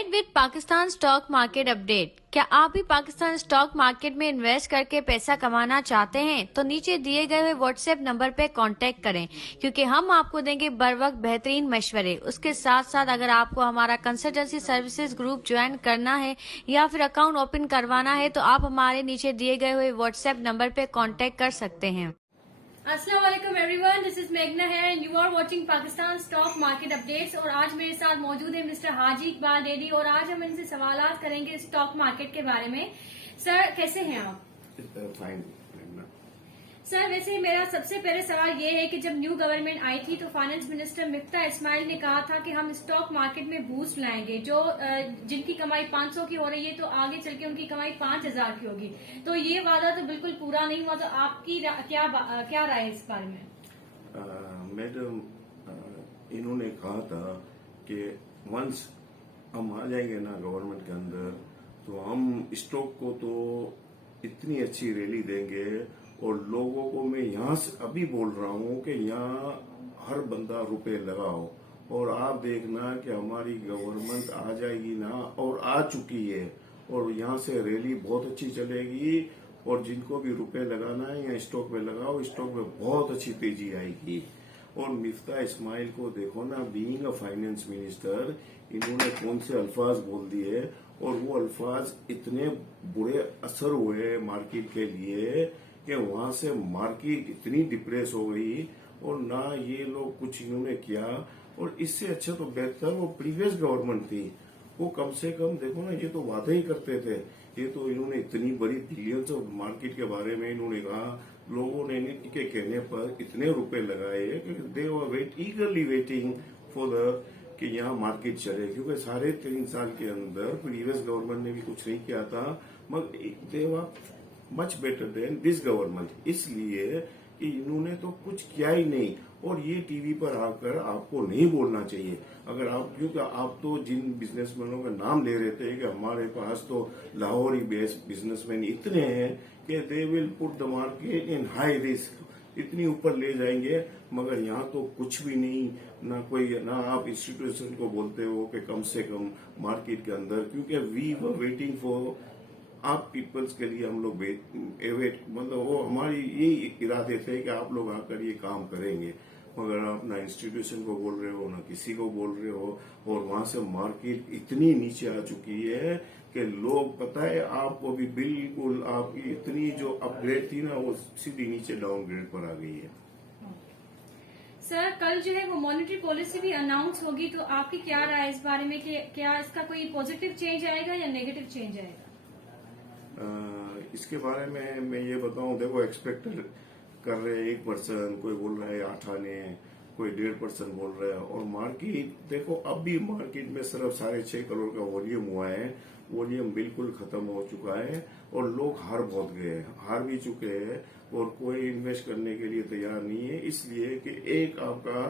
Right with Pakistan stock market update. क्या आप भी पाकिस्तान स्टॉक मार्केट में इन्वेस्ट करके पैसा कमाना चाहते हैं तो नीचे दिए गए हुए व्हाट्सएप नंबर पे कांटेक्ट करें, क्योंकि हम आपको देंगे बर वक्त बेहतरीन मशवरे। उसके साथ साथ अगर आपको हमारा कंसल्टेंसी सर्विसेज ग्रुप ज्वाइन करना है या फिर अकाउंट ओपन करवाना है तो आप हमारे नीचे दिए गए हुए व्हाट्सएप नंबर पे कांटेक्ट कर सकते हैं। अस्सलाम वालेकुम एवरीवन, दिस इज मेघना है and you are watching Pakistan stock market updates. और आज मेरे साथ मौजूद है मिस्टर हाजी इकबाल डेडी और आज हम इनसे सवालात करेंगे स्टॉक मार्केट के बारे में। सर कैसे हैं आप? फाइन। सर वैसे मेरा सबसे पहले सवाल ये है कि जब न्यू गवर्नमेंट आई थी तो फाइनेंस मिनिस्टर मिफ्ता इस्माइल ने कहा था कि हम स्टॉक मार्केट में बूस्ट लाएंगे, जो जिनकी कमाई 500 की हो रही है तो आगे चल के उनकी कमाई 5000 की होगी। तो ये वादा तो बिल्कुल पूरा नहीं हुआ, तो आपकी क्या राय है इस बारे में? मैडम, इन्होंने कहा था कि वंस हम आ जाएंगे ना गवर्नमेंट के अंदर तो हम स्टॉक को तो इतनी अच्छी रैली देंगे और लोगों को मैं यहाँ से अभी बोल रहा हूँ कि यहाँ हर बंदा रुपए लगाओ और आप देखना कि हमारी गवर्नमेंट आ जाएगी ना, और आ चुकी है, और यहाँ से रैली बहुत अच्छी चलेगी और जिनको भी रुपए लगाना है या स्टॉक में लगाओ, स्टॉक में बहुत अच्छी तेजी आएगी। और मिफ्ता इस्माइल को देखो ना, बीइंग अ फाइनेंस मिनिस्टर इन्होंने कौन से अल्फाज बोल दिए और वो अल्फाज इतने बुरे असर हुए मार्केट के लिए कि वहां से मार्केट इतनी डिप्रेस हो गई और ना ये लोग कुछ इन्होंने किया। और इससे अच्छा तो बेहतर वो प्रीवियस गवर्नमेंट थी, वो कम से कम देखो ना, ये तो वादे ही करते थे। ये तो इन्होंने इतनी बड़ी बिलियंस ऑफ मार्केट के बारे में इन्होंने कहा, लोगों ने इनके कहने पर इतने रुपए लगाए कि दे वर ईगरली वेटिंग फॉर द कि यहाँ मार्केट चले, क्योंकि साढ़े 3 साल के अंदर प्रीवियस गवर्नमेंट ने भी कुछ नहीं किया था, मगर they were much better than this government, इसलिए कि इन्होंने तो कुछ किया ही नहीं। और ये टीवी पर आकर आपको नहीं बोलना चाहिए, अगर आप, क्योंकि आप तो जिन बिजनेसमैनों का नाम ले रहे थे कि हमारे पास तो लाहौरी बेस्ड बिजनेसमैन इतने हैं कि they will put the market in high risk, इतनी ऊपर ले जाएंगे, मगर यहाँ तो कुछ भी नहीं, ना आप इंस्टीट्यूशन को बोलते हो कि कम से कम मार्केट के अंदर, क्योंकि वी वर वेटिंग फॉर आप पीपल्स के लिए, हम लोग वेट मतलब वो हमारी यही इरादे थे कि आप लोग आकर ये काम करेंगे, मगर आप ना इंस्टीट्यूशन को बोल रहे हो ना किसी को बोल रहे हो, और वहां से मार्केट इतनी नीचे आ चुकी है कि लोग, पता है आपको भी, बिल्कुल आपकी इतनी जो अपग्रेड थी ना वो सीधी नीचे डाउनग्रेड पर आ गई है। सर कल जो है वो मॉनेटरी पॉलिसी भी अनाउंस होगी, तो आपकी क्या राय है इस बारे में कि क्या इसका कोई पॉजिटिव चेंज आएगा या नेगेटिव चेंज आएगा? इसके बारे में मैं ये बताऊं, देखो एक्सपेक्ट कर रहे हैं 1%, कोई बोल रहा है 8 आने, कोई 1.5% बोल रहा है, और मार्केट देखो अब भी मार्केट में सिर्फ 6.5 करोड़ का वॉल्यूम हुआ है, वॉल्यूम बिल्कुल खत्म हो चुका है और लोग हार बहुत गए, हार भी चुके हैं और कोई इन्वेस्ट करने के लिए तैयार नहीं है, इसलिए कि एक आपका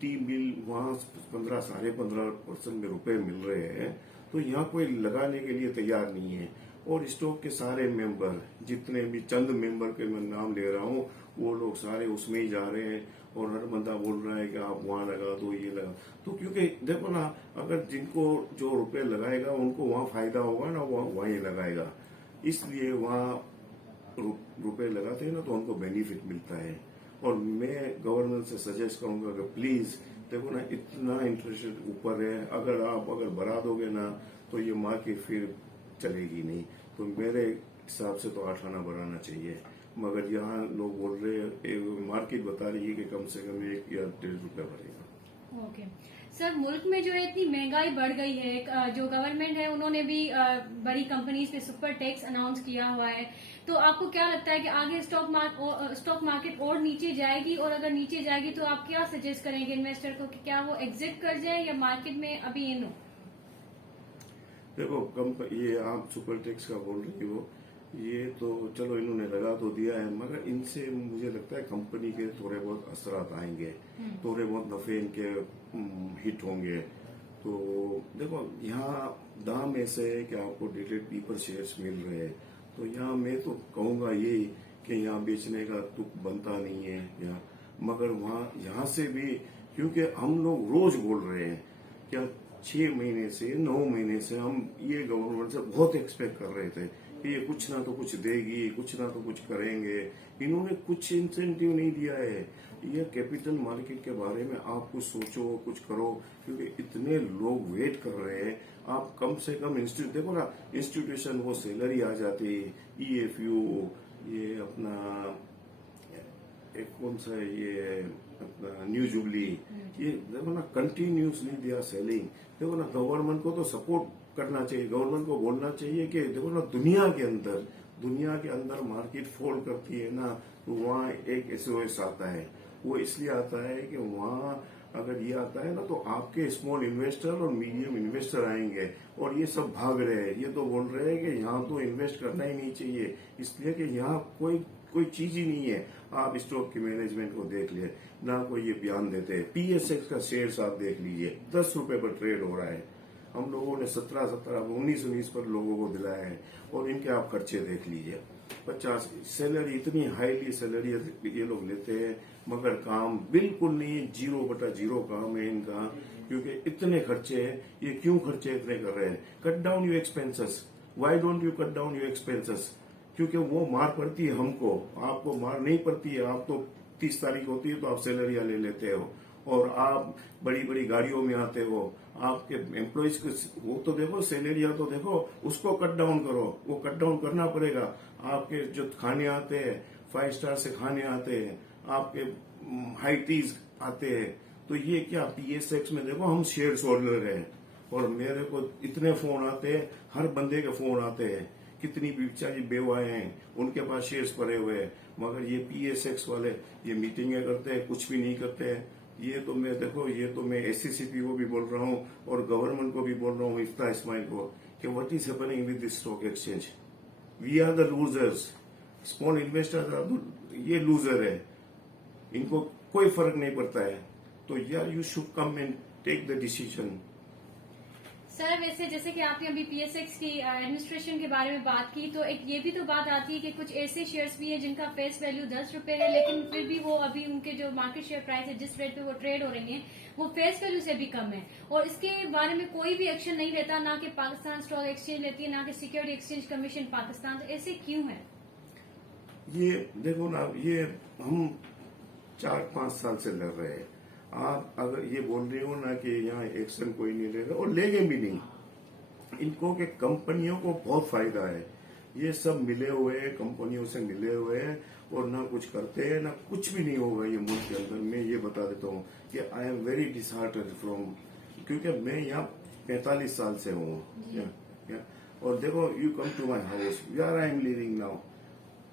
टी बिल वहां 15-15.5% में रुपए मिल रहे हैं, तो यहाँ कोई लगाने के लिए तैयार नहीं है। और स्टॉक के सारे मेंबर, जितने भी चंद मेंबर के मैं नाम ले रहा हूँ, वो लोग सारे उसमें ही जा रहे हैं और हर बंदा बोल रहा है कि आप वहां लगा दो, ये लगा, तो क्योंकि देखो ना, अगर जिनको जो रुपए लगाएगा उनको वहां फायदा होगा ना, वो वहीं लगाएगा, इसलिए वहां रुपए लगाते हैं ना तो उनको बेनिफिट मिलता है। और मैं गवर्नमेंट से सजेस्ट करूंगा कि प्लीज देखो ना, इतना इंटरेस्ट ऊपर है, अगर बढ़ा दोगे ना तो ये मार्केट फिर चलेगी नहीं, तो मेरे हिसाब से तो 8 आना बढ़ाना चाहिए, मगर यहाँ लोग बोल रहे हैं, मार्केट बता रही है कि कम से कम 1 या 1.5 रुपया बढ़ेगा। ओके सर, मुल्क में जो है इतनी महंगाई बढ़ गई है, जो गवर्नमेंट है उन्होंने भी बड़ी कंपनीज पे सुपर टैक्स अनाउंस किया हुआ है, तो आपको क्या लगता है कि आगे स्टॉक मार्केट और नीचे जाएगी, और अगर नीचे जाएगी तो आप क्या सजेस्ट करेंगे इन्वेस्टर को कि क्या वो एग्जिट कर जाए या मार्केट में अभी इन हो? देखो ये आप सुपर टैक्स का बोल रही हो, ये तो चलो इन्होंने लगा तो दिया है, मगर इनसे मुझे लगता है कंपनी के थोड़े बहुत असरात आएंगे, थोड़े बहुत नफे इनके हिट होंगे। तो देखो यहाँ दाम ऐसे है कि आपको डिटेड पीपर शेयर्स मिल रहे हैं, तो यहाँ मैं तो कहूंगा यही कि यहाँ बेचने का तुक बनता नहीं है यहाँ, मगर वहाँ यहाँ से भी, क्योंकि हम लोग रोज बोल रहे हैं क्या 6 महीने से 9 महीने से हम ये गवर्नमेंट से बहुत एक्सपेक्ट कर रहे थे कि ये कुछ ना तो कुछ देगी, कुछ ना तो कुछ करेंगे। इन्होंने कुछ इंसेंटिव नहीं दिया है। ये कैपिटल मार्केट के बारे में आप कुछ सोचो, कुछ करो, क्योंकि इतने लोग वेट कर रहे हैं। आप कम से कम देखो ना, इंस्टीट्यूशन वो सैलरी आ जाती, EFU, ये अपना एक कौन सा है, ये अपना न्यू जुबली, ये देखो ना कंटिन्यूसली दे आर सेलिंग। देखो ना, गवर्नमेंट को तो सपोर्ट करना चाहिए, गवर्नमेंट को बोलना चाहिए कि देखो ना, दुनिया के अंदर मार्केट फॉल करती है ना, तो वहाँ एक SOS आता है। वो इसलिए आता है कि वहाँ अगर ये आता है ना, तो आपके स्मॉल इन्वेस्टर और मीडियम इन्वेस्टर आएंगे और ये सब भाग रहे हैं। ये तो बोल रहे हैं कि यहाँ तो इन्वेस्ट करना ही नहीं चाहिए, इसलिए कि यहाँ कोई चीज ही नहीं है। आप स्टॉक की मैनेजमेंट को देख लिए ना, कोई ये बयान देते हैं। PSX का शेयर आप देख लीजिए, 10 रुपए पर ट्रेड हो रहा है। हम लोगों ने 17 19 पर लोगों को दिलाया है, और इनके आप खर्चे देख लीजिए। 50 सैलरी, इतनी हाईली सैलरी ये लोग लेते हैं, मगर काम बिल्कुल नहीं, 0/0 काम है इनका। क्योंकि इतने खर्चे हैं, ये क्यों खर्चे इतने कर रहे हैं? Cut down your expenses. Why don't you cut down your expenses? क्योंकि वो मार पड़ती है हमको, आपको मार नहीं पड़ती है। आप तो 30 तारीख होती है तो आप सैलरियां ले लेते हो, और आप बड़ी बड़ी गाड़ियों में आते हो। आपके एम्प्लॉइज को वो तो देखो, सैलरियां तो देखो, उसको कट डाउन करो। वो कट डाउन करना पड़ेगा। आपके जो खाने आते हैं, 5 स्टार से खाने आते हैं, आपके हाई टीज आते हैं, तो ये क्या PSX में देखो हम शेयर होल्डर हैं, और मेरे को इतने फोन आते हैं, हर बंदे के फोन आते हैं। कितनी बेचारी बेवाएं हैं, उनके पास शेयर्स पड़े हुए हैं, मगर ये PSX वाले ये मीटिंगें करते हैं, कुछ भी नहीं करते हैं। ये तो मैं SCCP को भी बोल रहा हूँ और गवर्नमेंट को भी बोल रहा हूँ, मिफ्ता इस्माइल को, कि what is happening with this stock exchange? We are the losers. Small investors ये लूजर है, इनको कोई फर्क नहीं पड़ता है। तो यार, you should come and take the decision. Sir, वैसे जैसे कि आपने अभी PSX की एडमिनिस्ट्रेशन के बारे में बात की, तो एक ये भी तो बात आती है कि कुछ ऐसे शेयर्स भी हैं जिनका फेस वैल्यू 10 रुपए है, लेकिन फिर भी वो अभी उनके जो मार्केट शेयर प्राइस है, जिस रेट पे वो ट्रेड हो रही है, वो फेस वैल्यू से भी कम है, और इसके बारे में कोई भी एक्शन नहीं लेता, ना कि पाकिस्तान स्टॉक एक्सचेंज लेती है, ना कि सिक्योरिटी एक्सचेंज कमीशन पाकिस्तान। तो ऐसे क्यों है? ये देखो ना, ये हम 4-5 साल से लड़ रहे हैं। आप अगर ये बोल रहे हो ना कि यहाँ एक्शन कोई नहीं लेगा, और लेंगे भी नहीं, इनको के कंपनियों को बहुत फायदा है। ये सब मिले हुए हैं, कंपनियों से मिले हुए हैं, और ना कुछ करते हैं, ना कुछ भी नहीं होगा ये मुल्क के अंदर। मैं ये बता देता हूँ कि I am very disheartened from, क्योंकि मैं यहाँ 45 साल से हूँ। और देखो, you come to my house, where I am living now.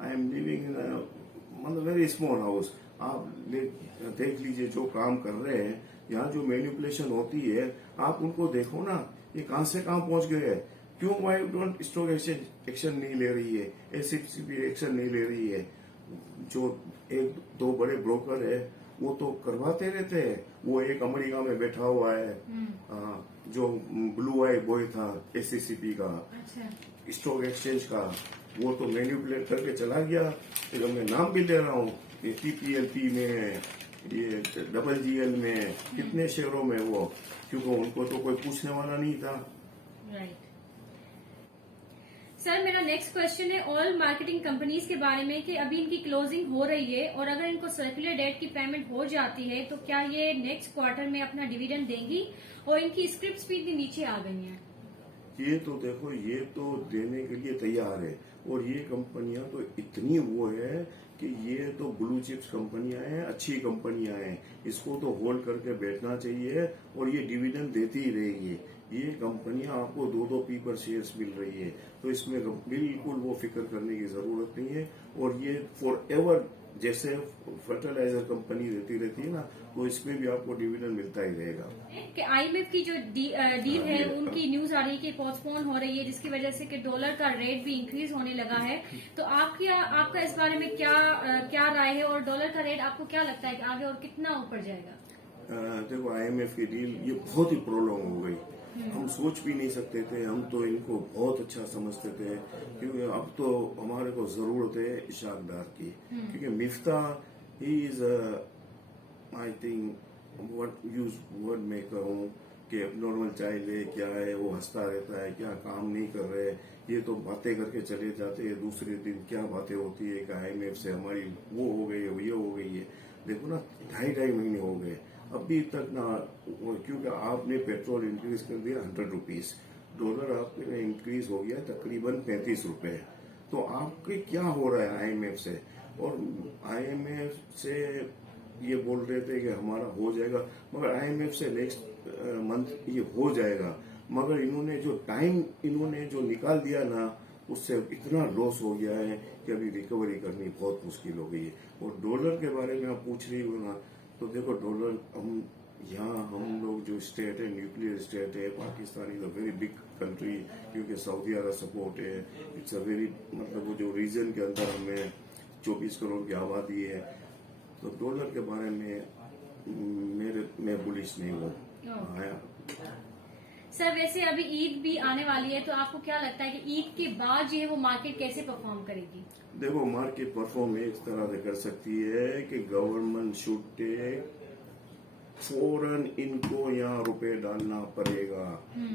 I am living in मतलब वेरी स्मॉल हाउस। आप देख लीजिए जो काम कर रहे हैं, यहाँ जो मैनिपुलेशन होती है, आप उनको देखो ना, ये कहां से कहां पहुंच गए हैं। क्यों why don't stock exchange action नहीं ले रही है, SCCP एक्शन नहीं ले रही है? जो 1-2 बड़े ब्रोकर है, वो तो करवाते रहते हैं। वो एक अमेरिका में बैठा हुआ है, जो ब्लू आई बॉय था SCCP का, स्टॉक एक्सचेंज का, वो तो मैनिपुलेट करके चला गया। फिर मैं नाम भी ले रहा हूँ, ये TPLP में, ये GGL में, कितने शेयरों में वो, क्योंकि उनको तो कोई पूछने वाला नहीं था। राइट। सर, मेरा नेक्स्ट क्वेश्चन है ऑयल मार्केटिंग कंपनीज के बारे में, कि अभी इनकी क्लोजिंग हो रही है, और अगर इनको सर्कुलर डेट की पेमेंट हो जाती है, तो क्या ये नेक्स्ट क्वार्टर में अपना डिविडेंड देंगी? और इनकी स्क्रिप्ट भी इतनी नीचे आ गई हैं। ये तो देखो, ये तो देने के लिए तैयार है, और ये कंपनियां तो इतनी वो है कि ये तो ब्लू चिप्स कंपनियां हैं, अच्छी कंपनियां हैं, इसको तो होल्ड करके बैठना चाहिए, और ये डिविडेंड देती ही रहेगी। ये कंपनियां आपको 2-2 पर शेयर्स मिल रही है, तो इसमें बिल्कुल वो फिक्र करने की जरूरत नहीं है। और ये फॉर एवर, जैसे फर्टिलाइजर कंपनी देती रहती है ना, तो इसमें भी आपको डिविडेंड मिलता ही रहेगा। कि IMF की जो डील है, उनकी न्यूज आ रही है कि पोस्टपोन हो रही है, जिसकी वजह से कि डॉलर का रेट भी इंक्रीज होने लगा है। तो आपका इस बारे में क्या राय है, और डॉलर का रेट आपको क्या लगता है कि आगे और कितना ऊपर जाएगा? देखो, IMF की डील ये बहुत ही प्रोलॉन्ग हो गई। हम सोच भी नहीं सकते थे, हम तो इनको बहुत अच्छा समझते थे, क्योंकि अब तो हमारे को जरूरत है इशाक डार की, क्योंकि Miftah he is I think word मैं कहूँ कि एबनॉर्मल चाइल्ड है क्या है, वो हंसता रहता है, क्या काम नहीं कर रहे, ये तो बातें करके चले जाते हैं, दूसरे दिन क्या बातें होती है कि IMF से हमारी वो हो गई है, ये हो गई है। देखो ना, 2.5 महीने हो गए अभी तक ना, क्योंकि आपने पेट्रोल इंक्रीज कर दिया 100 रुपीज, डॉलर आपके इंक्रीज हो गया तकरीबन 35 रुपए। तो आपके क्या हो रहा है IMF से? और IMF से ये बोल रहे थे कि हमारा हो जाएगा, मगर IMF से नेक्स्ट मंथ ये हो जाएगा, मगर इन्होंने जो टाइम इन्होंने जो निकाल दिया ना, उससे इतना लॉस हो गया है कि अभी रिकवरी करनी बहुत मुश्किल हो गई है। और डॉलर के बारे में आप पूछ रही हो ना, तो देखो डॉलर हम लोग जो स्टेट है, न्यूक्लियर स्टेट है, Pakistan is a very big country, क्योंकि सऊदी अरब सपोर्ट है, इट्स अ वेरी मतलब वो जो रीजन के अंदर हमें 24 करोड़ की आबादी है, तो डॉलर के बारे में मैं बुलिश नहीं हूँ। सर वैसे अभी ईद भी आने वाली है, तो आपको क्या लगता है कि ईद के बाद जो है वो मार्केट कैसे परफॉर्म करेगी? देखो, मार्केट परफॉर्म इस तरह से कर सकती है कि गवर्नमेंट शुड टेक फौरन इनको यहाँ रुपए डालना पड़ेगा,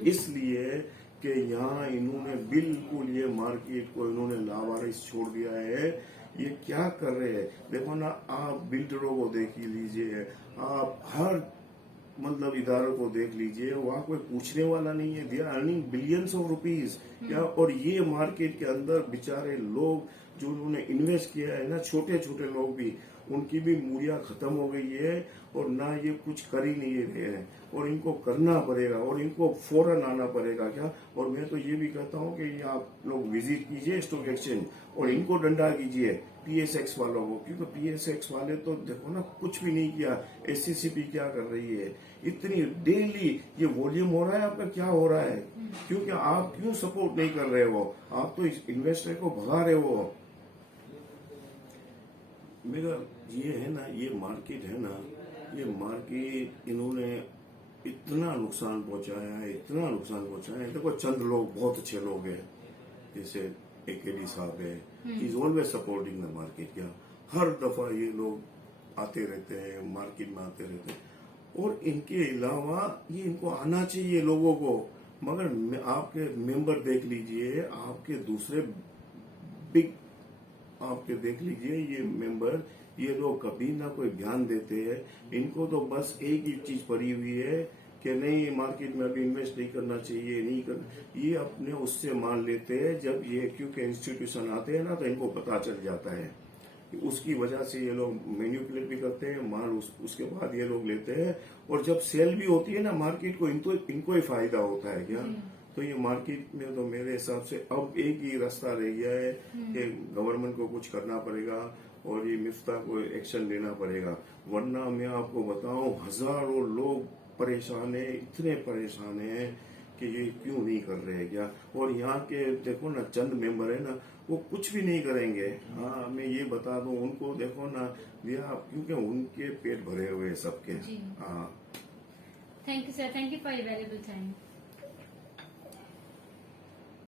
इसलिए कि यहाँ इन्होंने बिल्कुल ये मार्केट को इन्होंने लावारिस छोड़ दिया है। ये क्या कर रहे हैं देखो ना, आप बिल्डरों को देख लीजिए, आप हर मतलब इदारों को देख लीजिए, वहाँ कोई पूछने वाला नहीं है। They are earning billions of rupees क्या, और ये मार्केट के अंदर बेचारे लोग जो उन्होंने इन्वेस्ट किया है ना, छोटे छोटे लोग भी, उनकी भी मूल्य खत्म हो गई है और ना ये कुछ कर ही नहीं रहे हैं, और इनको करना पड़ेगा और इनको फौरन आना पड़ेगा क्या। और मैं तो ये भी कहता हूँ कि आप लोग विजिट कीजिए स्टॉक एक्सचेंज और इनको डंडा कीजिए PSX वालों को, क्योंकि PSX वाले तो देखो ना कुछ भी नहीं किया। SCCP क्या कर रही है, इतनी डेली ये वॉल्यूम हो रहा है आपका, क्या हो रहा है? क्योंकि आप क्यों सपोर्ट नहीं कर रहे हो? आप तो इन्वेस्टर को भगा रहे हो। मेरा ये है ना, ये मार्केट है ना, ये मार्केट इन्होंने इतना नुकसान पहुंचाया है, इतना नुकसान पहुंचाया है। देखो, चंद लोग बहुत अच्छे लोग हैं, जैसे AKD साहब है, is always supporting the market. क्या हर दफा ये लोग आते रहते हैं, मार्केट में आते रहते हैं, और इनके अलावा ये इनको आना चाहिए लोगों को। मगर आपके मेंबर देख लीजिए, आपके दूसरे बिग आपके देख लीजिए ये मेंबर, ये लोग कभी ना कोई ध्यान देते हैं। इनको तो बस एक ही चीज पड़ी हुई है कि नहीं, मार्केट में अभी इन्वेस्ट नहीं करना चाहिए, नहीं करना। ये अपने उससे मान लेते हैं, जब ये क्योंकि इंस्टीट्यूशन आते हैं ना, तो इनको पता चल जाता है। उसकी वजह से ये लोग मैन्युपुलेट भी करते हैं माल, उसके बाद ये लोग लेते हैं, और जब सेल भी होती है ना मार्केट को, इनको ही फायदा होता है क्या। तो ये मार्केट में तो मेरे हिसाब से अब एक ही रास्ता रह गया है कि गवर्नमेंट को कुछ करना पड़ेगा और ये मिफ्ता को एक्शन लेना पड़ेगा, वरना मैं आपको बताऊं हजारों लोग परेशान है, इतने परेशान हैं कि ये क्यों नहीं कर रहे हैं क्या। और यहाँ के देखो ना, चंद मेंबर है ना, वो कुछ भी नहीं करेंगे। हाँ, मैं ये बता दूं उनको, देखो ना भैया, क्योंकि उनके पेट भरे हुए हैं सबके। जी। हाँ, thank you sir, thank you for your valuable time.